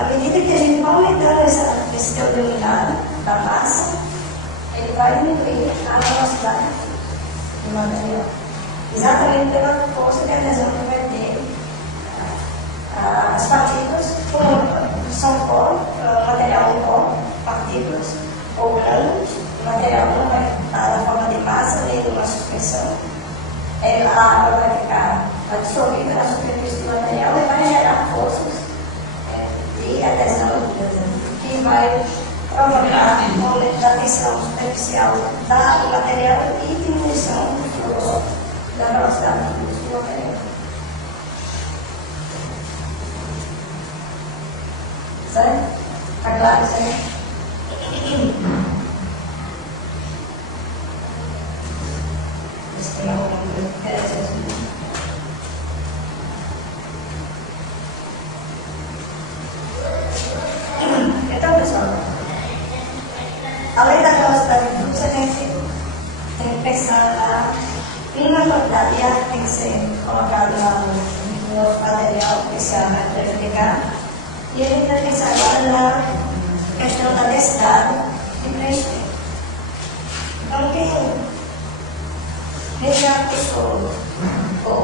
À medida que a gente vai aumentando esse teor dominado da massa, ele vai diminuir a velocidade do material. Exatamente pela força de adesão que vai ter. As partículas são pó, material em pó, partículas ou grãos, o material não vai estar na forma de massa nem de uma suspensão. A água vai ficar absorvida na superfície do material e vai gerar forças de adesão que vai provocar um aumento da tensão superficial do material e diminuição da velocidade do material. Certo? Está claro isso aí? Se tem alguma coisa que quer dizer. Então, pessoal, além da velocidade de fluxo, a gente tem que pensar na mínima quantidade de ar que tem que ser colocado no nosso material, que esse ar vai prejudicar. E a gente vai pensar agora na questão da densidade de preenchimento. Então, quem já cursou, ou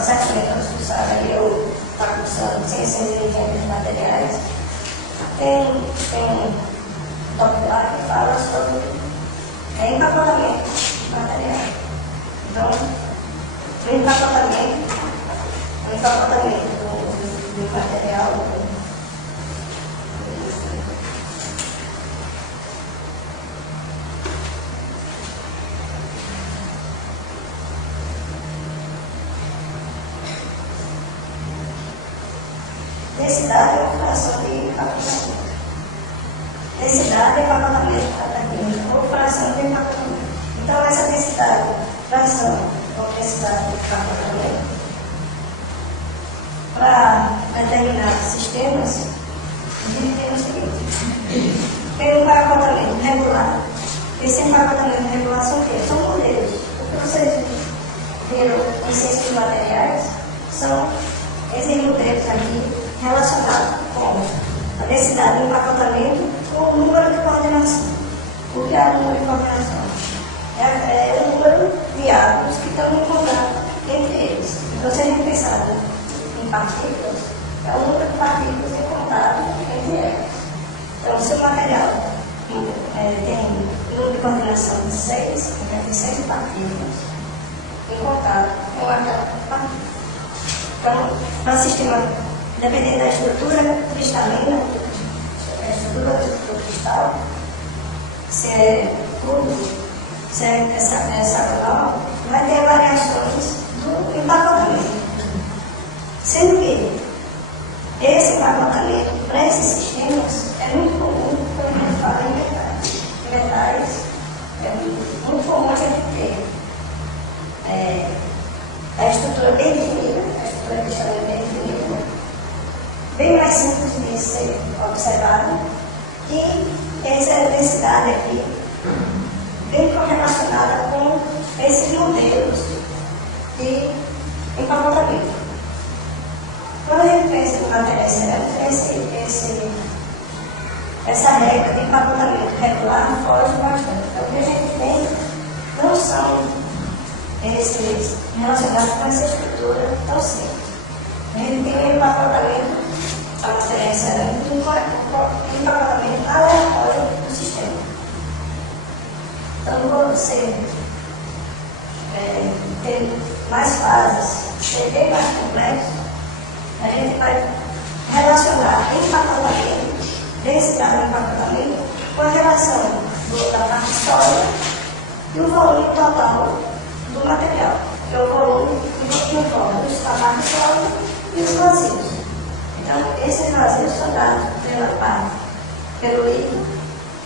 certamente nós cursamos ali, ou está cursando ciências e engenharia de materiais, tem um tópico lá que fala sobre empacotamento de material. Então, o empacotamento do material. Densidade é uma fração de empacotamento. Densidade é empacotamento, ou fração de empacotamento. Então, essa densidade, fração ou densidade de empacotamento, para determinar sistemas, a gente tem o seguinte: tem um empacotamento regular. Esse empacotamento regular são o quê? São modelos. O que vocês viram em ciência de materiais são esses modelos aqui relacionados com a densidade do empacotamento com o número de coordenação. O que é o número de coordenação? É o número de átomos que estão em contato entre eles. Então, se a gente pensar em partículas, é o número de partículas em contato entre elas. Então, se o material tem número de coordenação de 6, então tem 6 partículas em contato com aquela partícula. Então, para o sistema, dependendo da estrutura cristalina, a estrutura do cristal, se é cubo, se é hexagonal, vai ter variações do empacotamento. Sendo que esse empacotamento para esses sistemas é muito comum quando a gente fala em metais. Em metais é muito comum a gente ter a estrutura bem definida, a estrutura cristalina bem definida, bem mais simples de ser observada, e essa densidade aqui bem correlacionada com esses modelos de empacotamento. Quando a gente pensa em materiais cerâmicos, essa regra de empacotamento regular foge bastante. Então, o que a gente tem não são esses relacionados com essa estrutura tão simples. A gente tem um empacotamento para materiais cerâmicos, um empacotamento aleatório do sistema. Então, quando você ter mais fases, ser bem mais complexo, a gente vai relacionar empacotamento, densidade do empacotamento, com a relação da parte sólida e o volume total do material, que é o volume que informa a parte sólida e os vazios. Então, esses vazios são dados pelo líquido,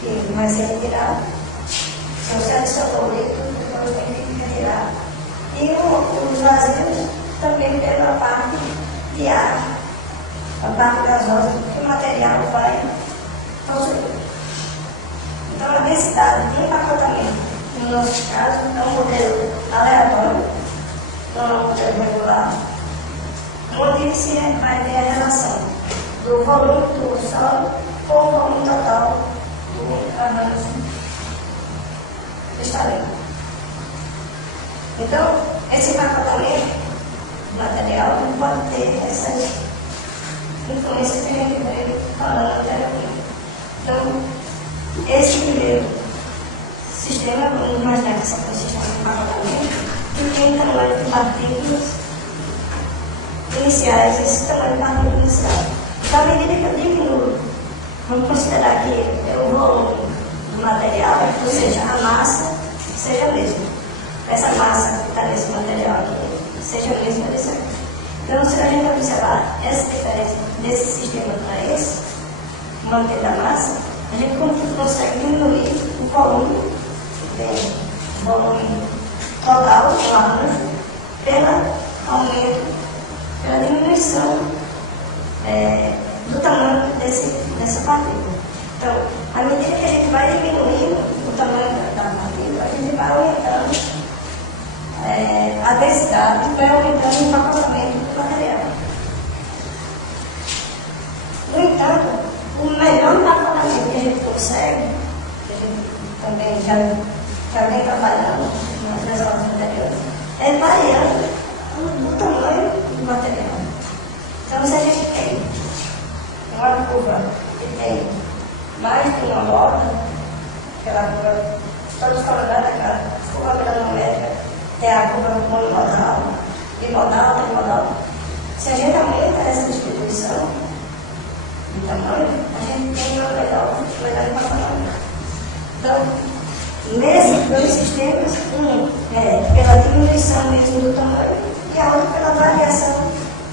que vai ser retirado. Se você adicionou o líquido, depois tem que retirar. E os vazios também pela parte de ar, a parte gasosa que o material vai possuir. Então, a densidade de empacotamento, no nosso caso, é um modelo aleatório, não é um modelo regular, onde se vai ter a relação do volume do solo com o volume total do arranjo cristalino. Então, esse empacotamento do material não pode ter essas influências que a gente veio falando anteriormente. Então, esse primeiro sistema, vamos imaginar que esse aqui é o sistema de empacotamento, que tem tamanho de partículas iniciais, esse tamanho de partícula inicial. Então, à medida que eu diminuo, vamos considerar que o volume do material, ou seja, a massa, seja a mesma. Essa massa que está nesse material aqui, seja a mesma desse aqui. Então, se a gente observar essa diferença desse sistema para esse, mantendo a massa, a gente consegue diminuir o volume, o volume total do arranjo, pelo aumento, pela diminuição do tamanho dessa partícula. Então, à medida que a gente vai diminuindo o tamanho da partícula, a gente vai aumentando a densidade, vai aumentando o empacotamento do material. No entanto, o melhor empacotamento que a gente consegue, que a gente também já vem trabalhando nas aulas anteriores, é variando o tamanho do material. Então, se a gente tem uma curva que tem mais de uma borda, aquela curva toda colorada, aquela curva granulométrica, tem a curva monomodal, bimodal, trimodal. Se a gente aumenta essa distribuição de tamanho, a gente tem uma melhor empacotamento. Então, nesses dois sistemas, um é pela diminuição mesmo do tamanho e a outra pela variação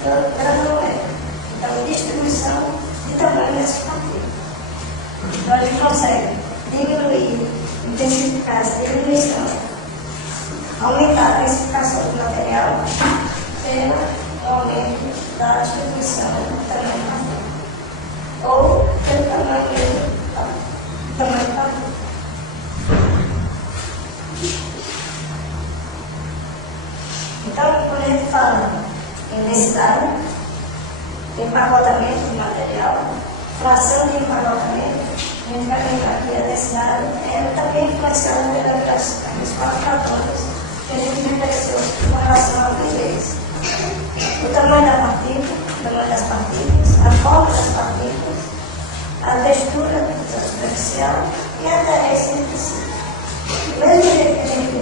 granulométrica. Então, distribuição de tamanho dessas partículas. Então, a gente consegue diminuir, intensificar essa diminuição, aumentar a densificação do material pelo aumento da distribuição do tamanho da partícula. Ou pelo tamanho mesmo do tamanho da partícula. Então, quando a gente fala em densidade, empacotamento de material, fração de empacotamento, a gente vai lembrar que a densidade é também influenciada pelas quatro fatores que a gente reconheceu com relação a vezes. O tamanho da partícula, o tamanho das partículas, a forma das partículas, a textura da superficial e a aderência entre si. Do mesmo jeito que a gente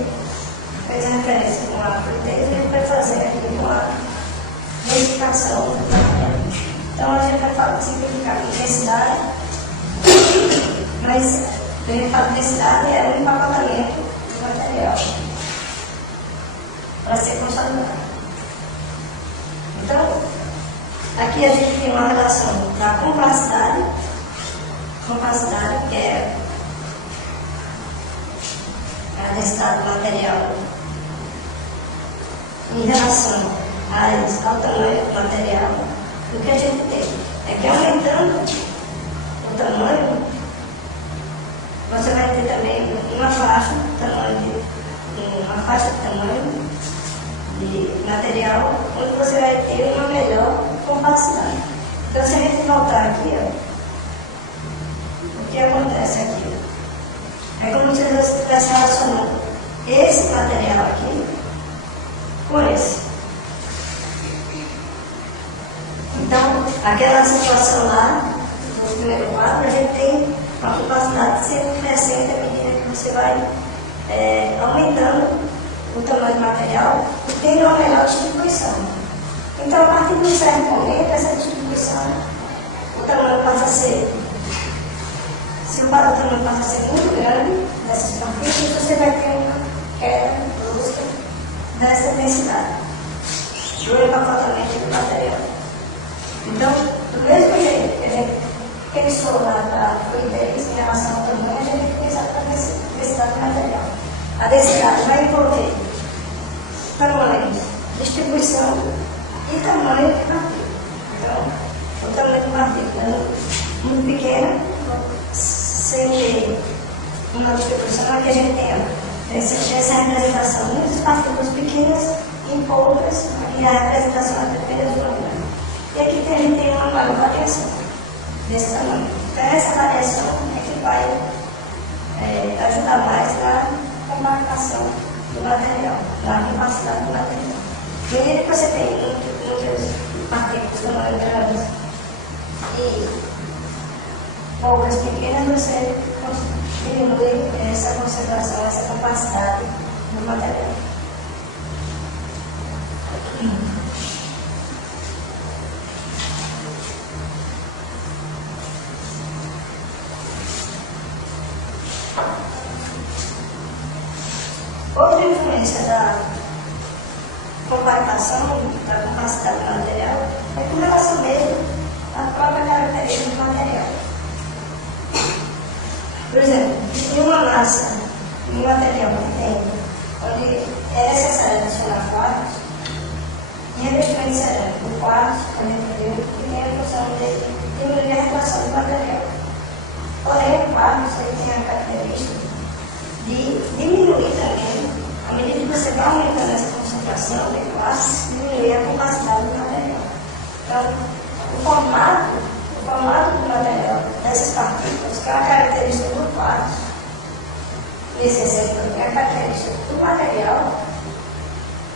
fez a referência com a fluidez, a gente vai fazer aqui com a densificação do material. Então a gente vai simplificar com densidade, mas a gente fala de densidade é um empacotamento do material para ser consolidado. Então, aqui a gente tem uma relação da compacidade, que é a densidade do material em relação ao tamanho do material. O que a gente tem é que aumentando o tamanho, você vai ter também uma faixa de tamanho de material, onde você vai ter uma melhor compacidade. Então, se a gente voltar aqui, ó, o que acontece aqui? É como se você estivesse relacionando esse material aqui com esse. Então, aquela situação lá, no primeiro quadro, a gente tem uma capacidade de ser crescente à medida que você vai aumentando o tamanho do material e tendo uma melhor distribuição. Então, a partir de um certo momento, essa distribuição, o tamanho passa a ser, se o tamanho passa a ser muito grande dessas partículas, você vai ter uma queda brusca dessa densidade do empacotamento do material. Então, do mesmo jeito que a gente pensou na fluidez em relação ao tamanho, a gente tem que pensar na densidade do material. A densidade vai envolver tamanho, distribuição e tamanho de partícula. Então, o tamanho de partícula é muito pequena, sem ter uma distribuição, que a gente tem essa representação, muitas partículas pequenas em poucas, e a representação é apenas uma grande. E aqui a gente tem uma maior variação. desse tamanho. Então, essa variação é que vai ajudar mais na compactação do material, na capacidade do material. No medida que você tem muitas partículas de tamanho grandes e poucas pequenas, você diminui essa concentração, essa capacidade do material. Outra influência da compactação, da capacidade do material, é com relação mesmo à própria característica do material. Por exemplo, em uma massa, em um material que tem, onde é necessário adicionar quartos, em revestimento cerâmico, o quartzo, como eu falei, que tem a função de diminuir a refração do material. Porém, o quartzo tem a característica de diminuir também, à medida que você vai aumentando essa concentração de quartzo, diminuir a capacidade do material. Então, o formato do material, dessas partículas, que é uma característica do quartzo, nesse exemplo, que é a característica do material,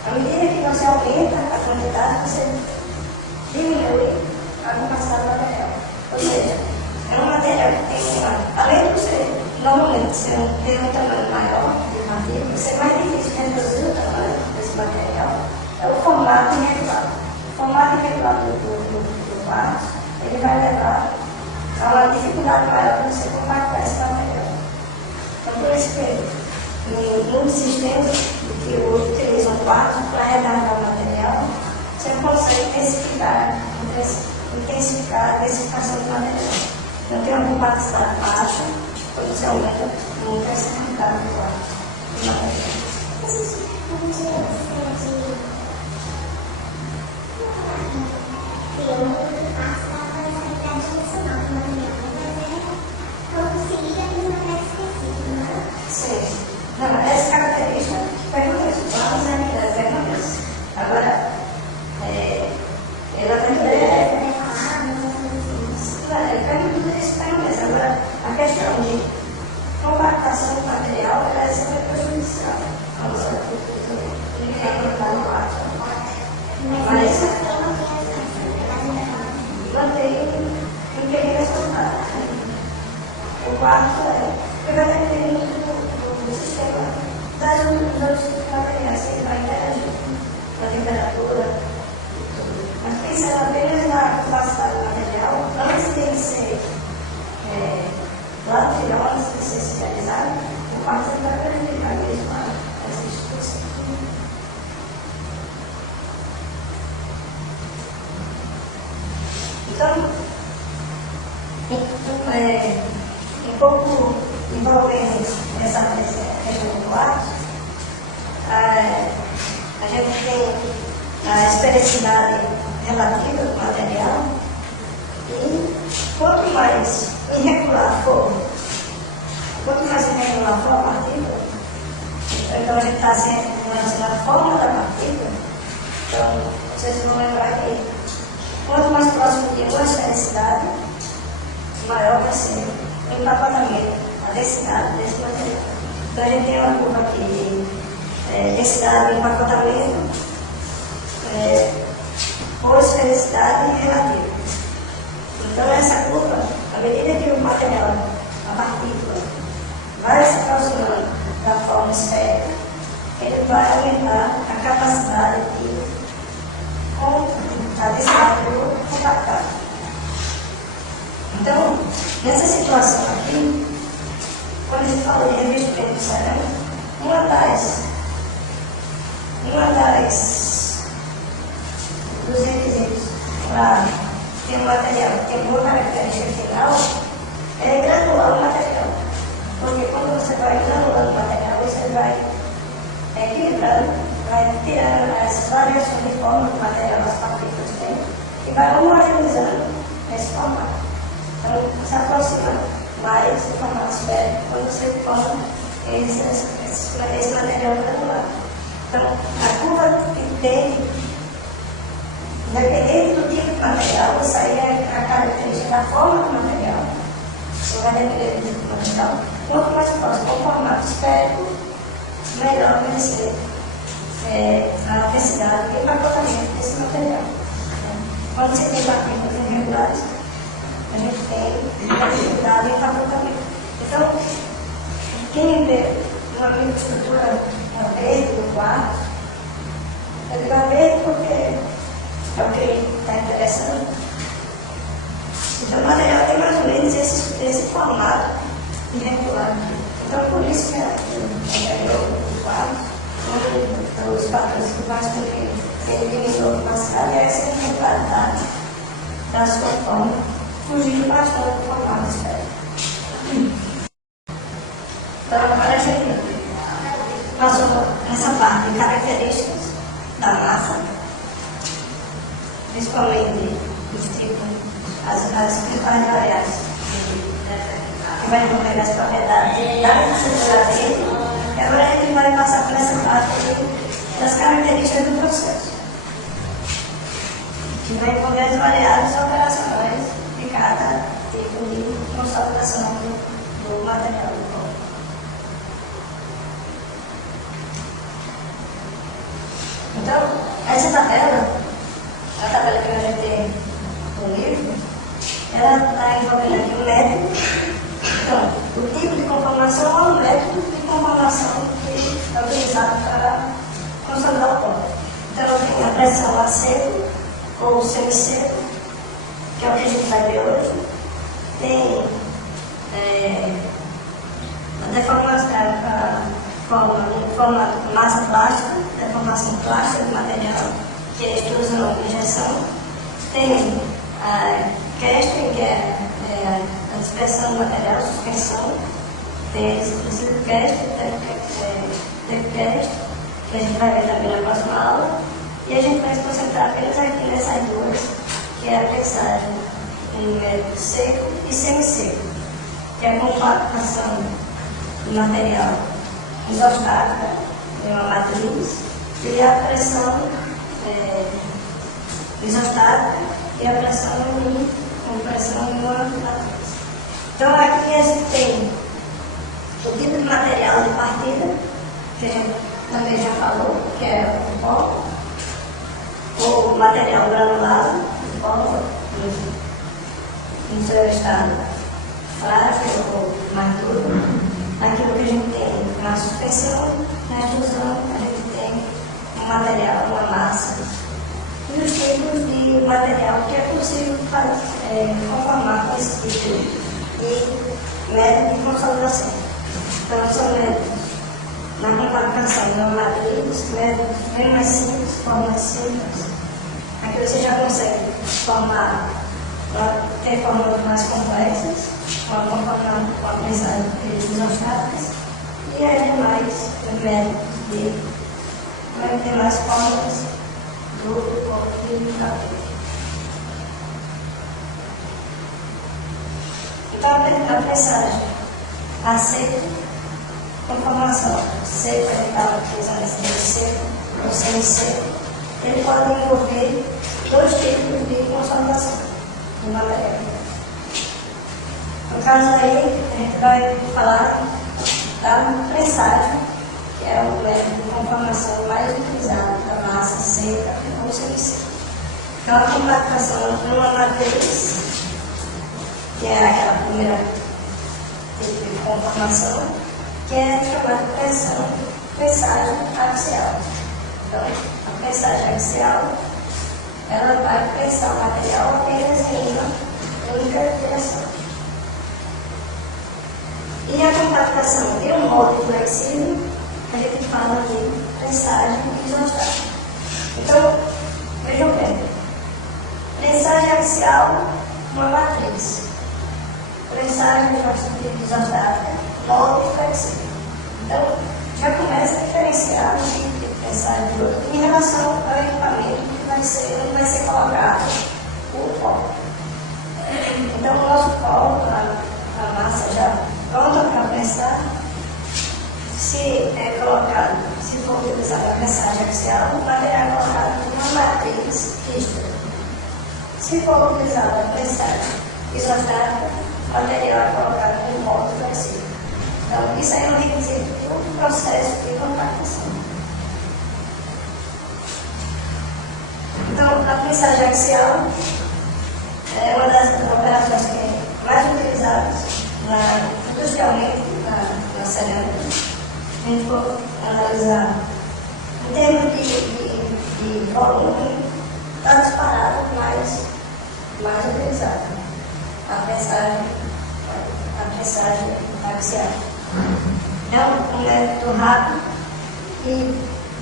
à medida que você aumenta a quantidade, você diminui a capacidade do material. Ou seja, é um material que tem além de você, normalmente, você tem um tamanho maior de partícula, vai ser mais difícil reduzir o tamanho desse material. É o formato irregular. O formato irregular do quartzo, ele vai levar a uma dificuldade maior de você compactar esse material. Então, por isso que em muitos sistemas que utilizam quartzo para retardar o material, você consegue intensificar a densificação do material. Então, tem uma compactação baixa, quando você aumenta muito essa quantidade de quartzo do material. Sim. Não, essa característica pergunta isso. Quantos anos é isso? Agora, ela também pergunta isso também. Agora, a questão de compactação do material, ela é sempre prejudicial. Mas mantém um pequeno resultado. O quarto porque vai depender muito do sistema das outros materiais que ele vai interagir, da temperatura e tudo. Mas pensando apenas na capacidade do material, antes de ele ser lá no final, antes de ser sinalizado, o quarto vai prejudicar mesmo essa instituição. Então, um pouco envolvendo essa questão do quartzo, a gente tem a especificidade relativa do material e quanto mais irregular for a partícula, então a gente está sempre analisando a forma da partícula, então vocês vão lembrar que quanto mais próximo de uma esfericidade, maior vai ser o empacotamento, a densidade desse material. Então a gente tem uma curva aqui de densidade e empacotamento por esfericidade relativa. Então essa curva, à medida que o material, a partícula, vai se aproximando da forma esférica, ele vai aumentar a capacidade de a densidade do compactado. Então, nessa situação aqui, quando a gente fala de revestimento cerâmico, uma dos requisitos para ter um material que tem boa característica final é granular o material. Porque quando você vai granulando o material, você vai equilibrando, vai tirando essas variações de forma do material, as partículas têm, e vai homogeneizando esse formato. Então, se aproxima mais do formato esférico quando você forma esse material granular. Então, a curva que tem, independente do tipo material, isso aí é a característica da forma do material. Você vai depender do material. Quanto mais próximo ao formato esférico, melhor vai ser a densidade e o empacotamento desse material. Quando você tem partículas irregulares, a gente tem dificuldade em empacotamento. Então, quem vê uma microestrutura verde do quarto, ele vai ver porque é o que está interessando. Então, o material tem mais ou menos esse formato irregular. Então, por isso que o interior do quarto, os padrões que faz com que ele eliminou o passado, é essa irregularidade da sua forma, fugindo bastante do formato esférico. Então, agora a gente passou essa parte de características da massa, principalmente os tipos, as principais variáveis que vai envolver as propriedades da estrutura dele. E agora a gente vai passar por essa parte das características do processo, que vai envolver as variáveis operacionais de cada tipo de consolidação do material do corpo. Então, essa tabela, a tabela que a gente tem no livro, ela está envolvendo aqui um método. Então, o tipo de conformação é um método de conformação que é utilizado para consolidar o corpo. Então, eu tenho a pressão a seco ou semi-seco, que é o que a gente vai ver hoje. Tem a deformação, forma massa plástica, deformação plástica do material, que é extrusão e injeção. Tem a casting, que é a dispersão do material, suspensão. Tem o casting, que a gente vai ver também na próxima aula. E a gente vai se concentrar apenas aqui nessas duas, que é a pressagem em método seco e semi-seco, que é a compactação do material isostática em uma matriz e a pressão isostática e a pressão em uma matriz. Então aqui a gente tem o tipo de material de partida, que a gente também já falou, que é o pó, o material granulado, o pó, no seu estado frágil ou maduro. Aquilo que a gente tem na suspensão, na extrusão, a gente tem um material, uma massa. E os tipos de material que é possível conformar com esse tipo de método de consolidação. Então, são métodos na compactação de uma matriz, métodos bem mais simples, formas simples. Aqui você já consegue formar, ter formas mais complexas, com a pressão de isostáticas, e as demais métodos vai ter mais formas do corpo de cabelo. Então, a pressagem a seco, conformação seca, a gente estava utilizando esse termo seco ou semi-seco, ele pode envolver dois tipos de consolidação do material. No caso aí, a gente vai falar da pressagem, que é o método de conformação mais utilizado da massa seca ou semi-seca. Então, a compactação de uma matriz, que é aquela primeira tipo de conformação, que é chamada de pressagem axial. Então, a pressagem axial, ela vai pressar o material apenas em uma única direção. E a compactação de um molde flexível, a gente fala de pressagem isostática. Então, vejam bem, pressagem axial, uma matriz. Pressagem isostática, molde flexível. Então, já começa a diferenciar um tipo de pressagem do outro em relação ao equipamento que vai ser colocado o pó. Então, o nosso pó, a massa já pronta para pressar, se é colocado, se for utilizada a pressagem axial, o material é colocado numa matriz rígida. Se Se for utilizada a pressão isostática, o material é colocado em molde flexível. Então, isso aí é um requisito do processo de compactação. Então, a prensagem axial é uma das operações que é mais utilizadas industrialmente na cerâmica. A gente for analisar em termos de volume, está disparado mais utilizado. A prensagem axial. É um método rápido e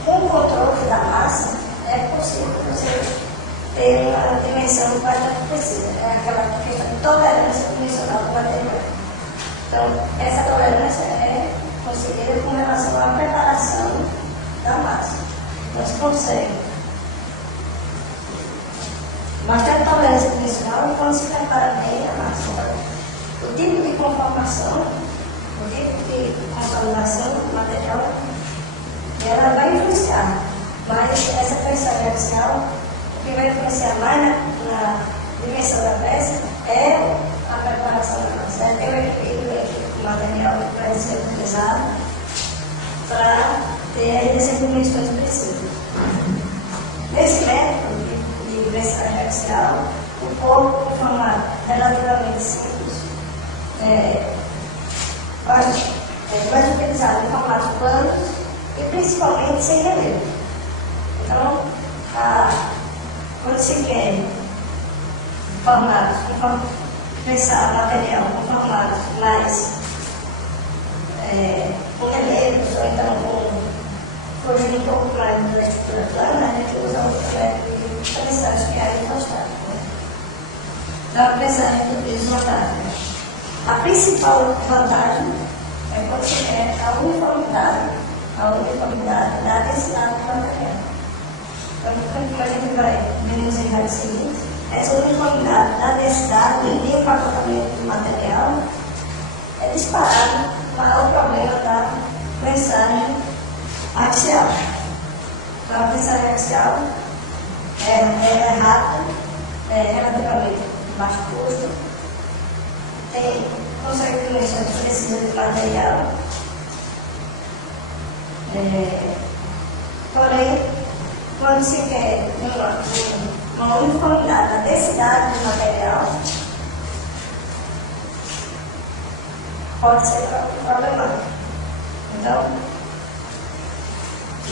com o controle da massa é possível você ter uma dimensão bastante precisa. É aquela questão de tolerância dimensional do material. Então, essa tolerância é conseguida com relação à preparação da massa. Então, se consegue bastante tolerância dimensional quando se prepara bem a massa. O tipo de conformação, o tipo de consolidação do material, ela vai influenciar. Mas essa pressão axial, o que vai influenciar mais na dimensão da peça é a preparação da massa, é ter o equilíbrio entre o material que vai ser utilizado para ter essas dimensões precisas. Nesse método de pressão axial, o corpo, de forma relativamente simples, vai ser utilizado em formatos planos e principalmente sem relevo. Então, quando se quer pensar material com formatos mais com relevos, ou então fugindo um pouco mais da estrutura plana, a gente usa o método de prensagem que é isostática. Então, a prensagem isostática. A principal vantagem é quando se quer a uniformidade da densidade do material. Então, como a gente vai ver nos slides seguintes, essa uniformidade da densidade e empacotamento do material é disparado o maior problema da prensagem axial. Então, a prensagem axial é rápida, relativamente baixo custo, consegue dimensões precisas de material, porém, quando se quer uma uniformidade na densidade do material, pode ser problemático. Então,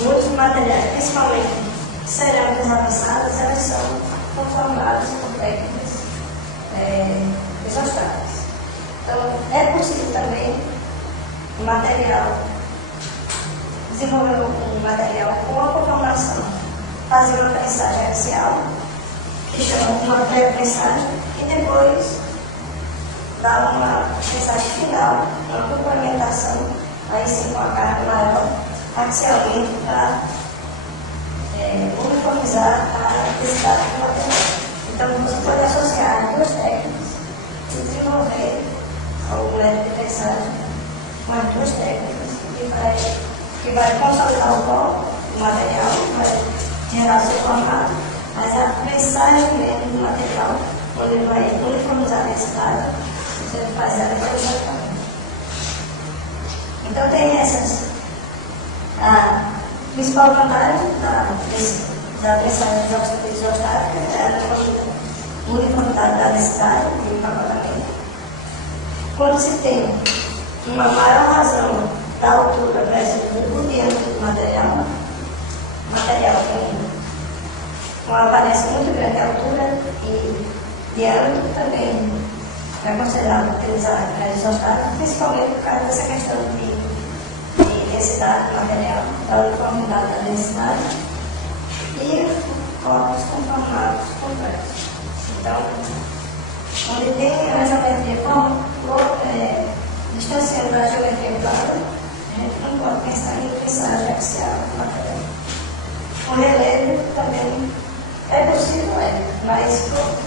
muitos materiais, principalmente cerâmicas avançadas, elas são conformadas por técnicas isostáticas. Então, é possível também desenvolver um material com a conformação, fazer uma prensagem axial, que chama uma pré-prensagem, e depois dar uma prensagem final, uma complementação, aí sim com a carga maior, axialmente, para uniformizar a densidade do material. Então, você pode associar duas técnicas e desenvolver o método de prensagem com as duas técnicas que vai consolidar o material, vai gerar seu formato, mas a prensagem mesmo do material, quando ele vai uniformizar a densidade, você faz ela exatamente. Então tem essas. A principal vantagem da prensagem isostática é a uniformidade da densidade e o empacotamento. Quando se tem uma maior razão da altura versus do diâmetro do material, o material tem uma variação muito grande de altura e diâmetro, também é considerado utilizar a isostática, principalmente por causa dessa questão de densidade do material, da uniformidade da densidade e corpos conformados complexos. Então, onde tem a geometria distanciando da geometria plana, a gente não pode pensar em prensagem axial do material. O relevo também é possível, mas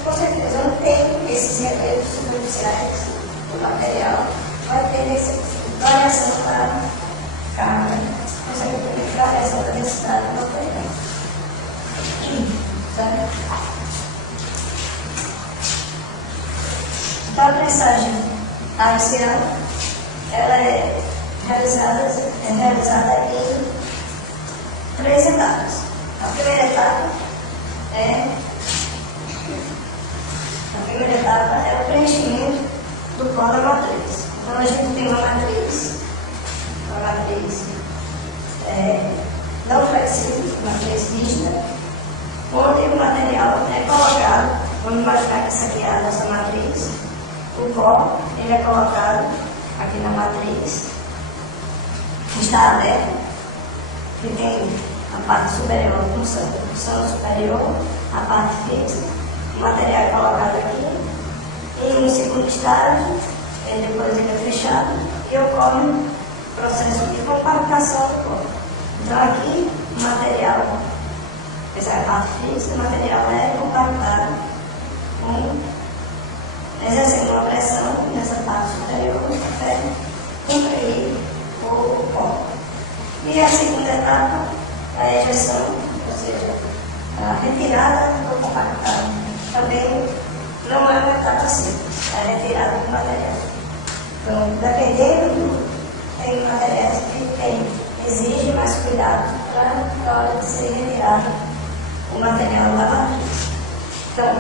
com certeza não tem esses relevos superficiais do material, vai ter essa variação da carga, consegue ter variação da densidade do material. Certo? Então a prensagem axial, ela é realizada em 3 etapas. A primeira etapa é o preenchimento do pó da matriz. Então a gente tem uma matriz não flexível, uma matriz rígida, onde o material é colocado, vamos imaginar que essa aqui é a nossa matriz, o pó ele é colocado aqui na matriz, que está aberta, que tem a parte superior, a função superior, a parte fixa, o material é colocado aqui, e no segundo estágio, depois ele é fechado e ocorre o processo de compactação do pó. Então aqui o material, essa é a parte fixa, o material é compactado, exercendo uma pressão nessa parte superior até comprimir o pó. E a segunda etapa é a ejeção, ou seja, a retirada do compactado. Também não é uma etapa simples, é a retirada do material. Então, dependendo, tem materiais que exigem mais cuidado na hora de ser retirado o material da matriz. Então,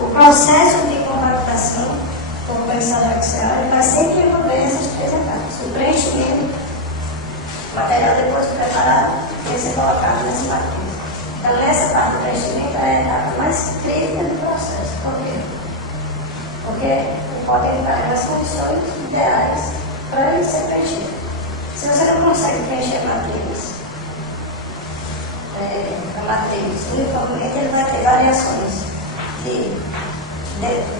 o processo de compactação por prensagem axial vai sempre envolver essas 3 etapas. O preenchimento, o material depois de preparado, vai ser colocado nessa matriz. Então, nessa parte do preenchimento é a etapa mais crítica do processo. Por quê? Porque o pó tem que estar nas condições ideais para ele ser preenchido. Se você não consegue preencher a matriz uniformemente, ele vai ter variações de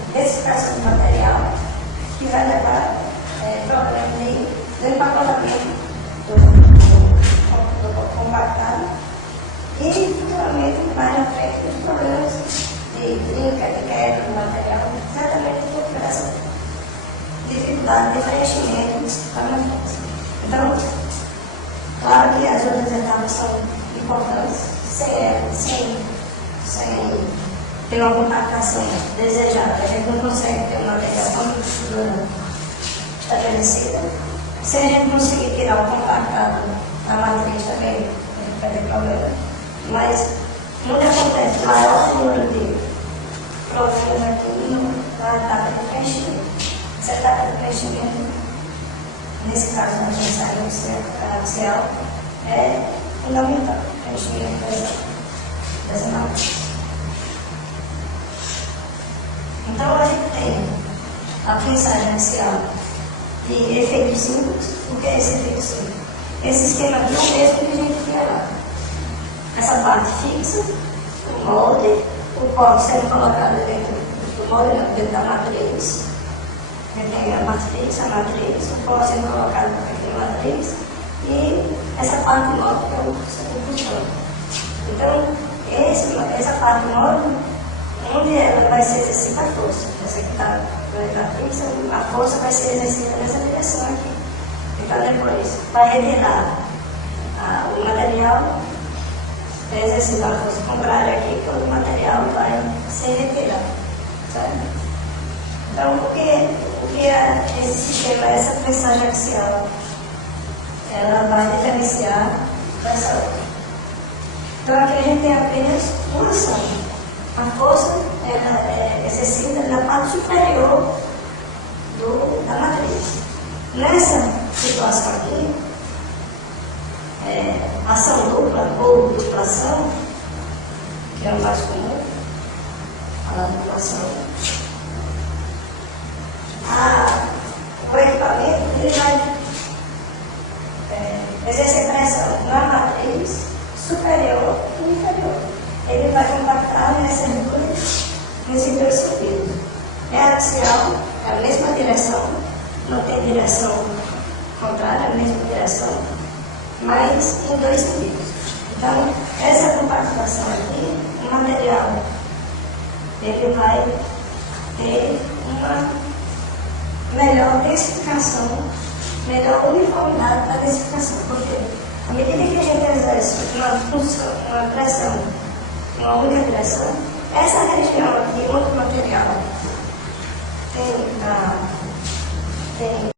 especificação do material que vai levar problema de empacotamento do compactado e, futuramente, mais à frente, os problemas de trinca, de quebra do material, exatamente por essa dificuldade de preenchimento da matriz. Então, claro que as outras etapas são importantes, sem ter uma compactação desejada. A gente não consegue ter uma ligação estabelecida. Se a gente conseguir tirar o compactado da matriz também, vai ter problema. Mas não acontece maior número de problemas aqui na etapa de preenchimento. Essa etapa de preenchimento, nesse caso, na prensagem axial, é fundamental, o preenchimento dessa matriz. Então, a gente tem a prensagem axial de efeito simples. O que é esse efeito simples? Esse esquema aqui é o mesmo que a gente tinha lá. Essa parte fixa, o molde, o pó sendo colocado dentro do molde, dentro da matriz. Tem a parte fixa, a matriz, o pó sendo colocado dentro da matriz e essa parte móvel que é o função. Então, essa parte móvel, onde ela vai ser exercida a força. Essa aqui está fixa, a força vai ser exercida nessa direção aqui. Então, depois, vai retirar o material, é exercida a força contrária aqui, todo o material vai ser retirado. Certo? Então, o que é esse sistema, essa prensagem axial? Ela vai diferenciar dessa outra. Então, aqui a gente tem apenas uma ação. A força ela é exercida na parte superior da matriz. Nessa situação aqui, ação dupla ou duplação, que é o mais comum, a duplação. O equipamento ele vai exercer pressão na matriz superior e inferior. Ele vai compactar nesse dois sentidos. É axial, é a mesma direção, não tem direção contrária, a mesma direção, mas em 2 sentidos. Então, essa compactação aqui, o material, ele vai ter uma melhor densificação, melhor uniformidade da densificação, porque à medida que a gente exerce uma pressão, uma única direção, essa região aqui, outro material, Tem